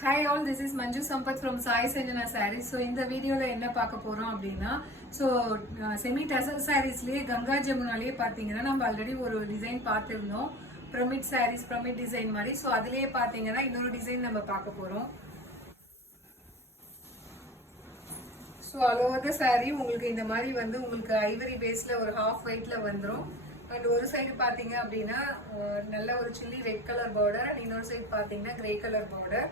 Hi all, this is Manju Sampath from Sai Sanjana Sarees. So இந்த வீடியோல என்ன பார்க்க போறோம் அப்படின்னா செமி டசல் சாரீஸ்லயே கங்கா ஜமுனாலேயே பார்த்தீங்கன்னா நம்ம ஆல்ரெடி ஒரு டிசைன் பார்த்துருந்தோம். பிரமிட் சாரீஸ் பிரமிட் டிசைன் மாதிரி. ஸோ அதுலயே பார்த்தீங்கன்னா இன்னொரு டிசைன் நம்ம பார்க்க போறோம். So all over the sari உங்களுக்கு இந்த மாதிரி வந்து உங்களுக்கு ஐவரி பேஸ்ல ஒரு ஹாஃப் ஒயிட்ல வந்துடும். அண்ட் ஒரு சைடு பார்த்தீங்க அப்படின்னா நல்ல ஒரு chilli red colour border and இன்னொரு சைடு பார்த்தீங்கன்னா கிரே கலர் பார்டர்.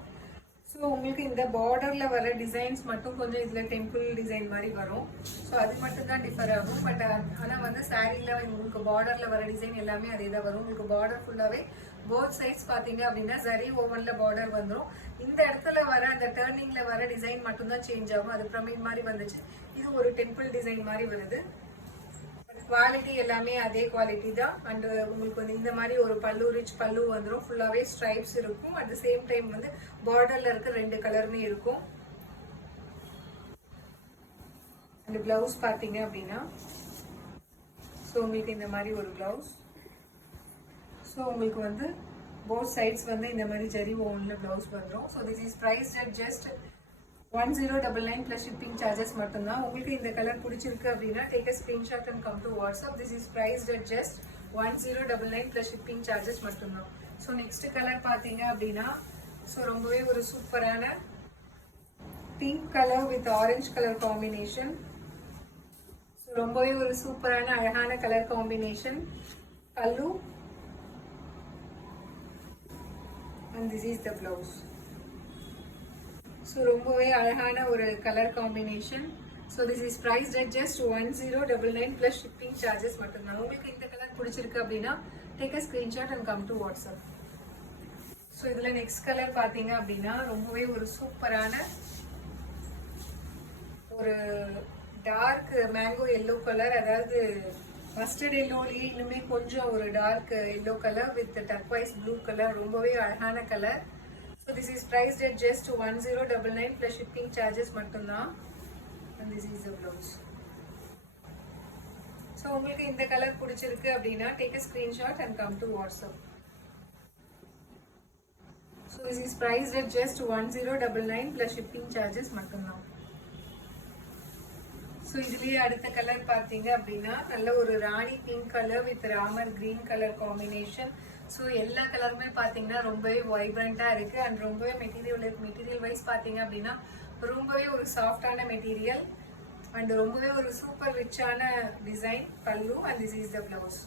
ஸோ உங்களுக்கு இந்த பார்டரில் வர டிசைன்ஸ் மட்டும் கொஞ்சம் இதில் டெம்பிள் டிசைன் மாதிரி வரும். ஸோ அது மட்டும் தான் டிஃபர் ஆகும். பட் ஆனால் வந்து சாரீல உங்களுக்கு பார்டரில் வர டிசைன் எல்லாமே அதே தான் வரும். உங்களுக்கு பார்டர் ஃபுல்லாகவே போத் சைட்ஸ் பார்த்தீங்க அப்படின்னா சரி ஓவனில் பார்டர் வந்துடும். இந்த இடத்துல வர அந்த டர்னிங்கில் வர டிசைன் மட்டும்தான் சேஞ்ச் ஆகும். அது பிரமிட் மாதிரி வந்துச்சு. இது ஒரு டெம்பிள் டிசைன் மாதிரி வருது. குவாலிட்டி எல்லாமே அதே குவாலிட்டி தான். அண்ட் உங்களுக்கு வந்து இந்த மாதிரி ஒரு பல்லு ரிச் பல்லு வந்துடும். ஃபுல்லாகவே ஸ்ட்ரைப்ஸ் இருக்கும். அட் த சேம் டைம் வந்து பார்டர்ல இருக்க ரெண்டு கலருமே இருக்கும். அண்ட் பிளவுஸ் பார்த்தீங்க அப்படின்னா ஸோ உங்களுக்கு இந்த மாதிரி ஒரு பிளவுஸ். ஸோ உங்களுக்கு வந்து போத் சைட்ஸ் வந்து இந்த மாதிரி ஜரி ஓன்ல பிளவுஸ் வந்துடும். So this is price at just 1099 plus shipping charges மட்டும்தான். உங்களுக்கு இந்த கலர் பிடிச்சிருக்கு அப்படின்னா take a screenshot and come to WhatsApp. This is priced at just 1099 plus shipping charges மட்டும்தான். ஸோ நெக்ஸ்ட் கலர் பார்த்தீங்க அப்படின்னா ஸோ ரொம்பவே ஒரு சூப்பரான pink colour with orange colour combination. So ரொம்பவே ஒரு சூப்பரான அழகான கலர் காம்பினேஷன். பல்லு and this is the blouse. So ரொம்பவே அழகான ஒரு colour combination. So this is priced at just 1099 plus shipping charges மட்டும்தான். உங்களுக்கு இந்த கலர் பிடிச்சிருக்கு அப்படின்னா take a screenshot and come to WhatsApp. So இதில் நெக்ஸ்ட் கலர் பார்த்தீங்க அப்படின்னா ரொம்பவே ஒரு சூப்பரான ஒரு டார்க் மேங்கோ எல்லோ கலர், அதாவது மஸ்டர்ட் எல்லோலேயே இன்னுமே கொஞ்சம் ஒரு dark yellow colour with turquoise blue colour. ரொம்பவே அழகான colour. So this is priced at just 1099 plus shipping charges மட்டும்தான். And this is the blouse. So உங்களுக்கு இந்த கலர் பிடிச்சிருக்கு அப்படின்னா take a screenshot and come to WhatsApp. So this is priced at just 1099 plus shipping charges மட்டும்தான். So இதுலேயே அடுத்த colour பார்த்தீங்க அப்படின்னா நல்ல ஒரு rani pink colour with Ramar green colour combination. So எல்லா கலருமே பார்த்தீங்கன்னா ரொம்பவே வைப்ரண்ட்டாக இருக்குது. அண்ட் ரொம்பவே மெட்டீரியல் வைஸ் பார்த்தீங்க அப்படின்னா ரொம்பவே ஒரு சாஃப்டான மெட்டீரியல் அண்ட் ரொம்பவே ஒரு சூப்பர் ரிச்சான design pallu. And this is the blouse.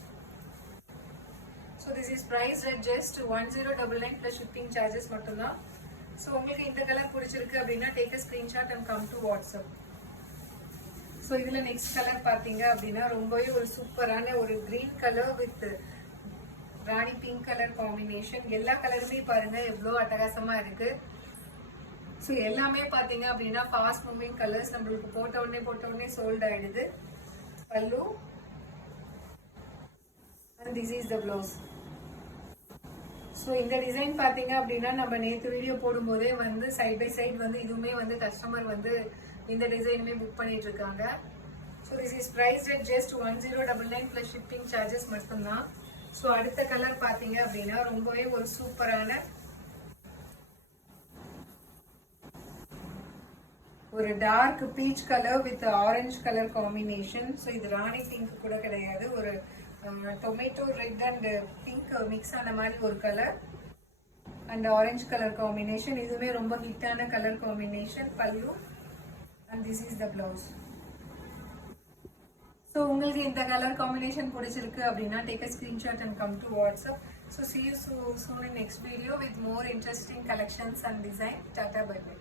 So this is price at just 1099 plus shipping charges மட்டும்தான். ஸோ உங்களுக்கு இந்த கலர் பிடிச்சிருக்கு அப்படின்னா take a screenshot and come to WhatsApp. So இதில் நெக்ஸ்ட் கலர் பார்த்தீங்க அப்படின்னா ரொம்பவே ஒரு சூப்பரான ஒரு green colour with rani pink colour combination. எல்லா கலருமே பாருங்க எவ்வளோ அட்டகாசமா இருக்கு. ஸோ எல்லாமே பார்த்தீங்க அப்படின்னா ஃபாஸ்ட் மூவிங் கலர்ஸ். நம்மளுக்கு போட்ட உடனே சோல்ட் ஆயிடுது. பல்லு and this is the blouse. So இந்த டிசைன் பார்த்தீங்க அப்படின்னா நம்ம நேற்று வீடியோ போடும்போதே வந்து சைட் பை சைட் வந்து இதுவுமே வந்து கஸ்டமர் வந்து இந்த டிசைனுமே புக் பண்ணிட்டு இருக்காங்க. So this is priced at just 1099 plus shipping charges மட்டும்தான். ஸோ அடுத்த கலர் பார்த்தீங்க அப்படின்னா ரொம்பவே ஒரு சூப்பரான ஒரு dark peach colour with orange colour combination. So இது ராணி பிங்க் கூட கிடையாது, ஒரு tomato red and pink mix ஆன மாதிரி ஒரு colour and orange colour combination. இதுவுமே ரொம்ப ஹிட்டான colour combination. Pallu and this is the blouse. So உங்களுக்கு இந்த கலர் காம்பினேஷன் பிடிச்சிருக்கு அப்படின்னா take a screenshot and come to WhatsApp. So see you soon in next video with more interesting collections and design. Tata, bye bye.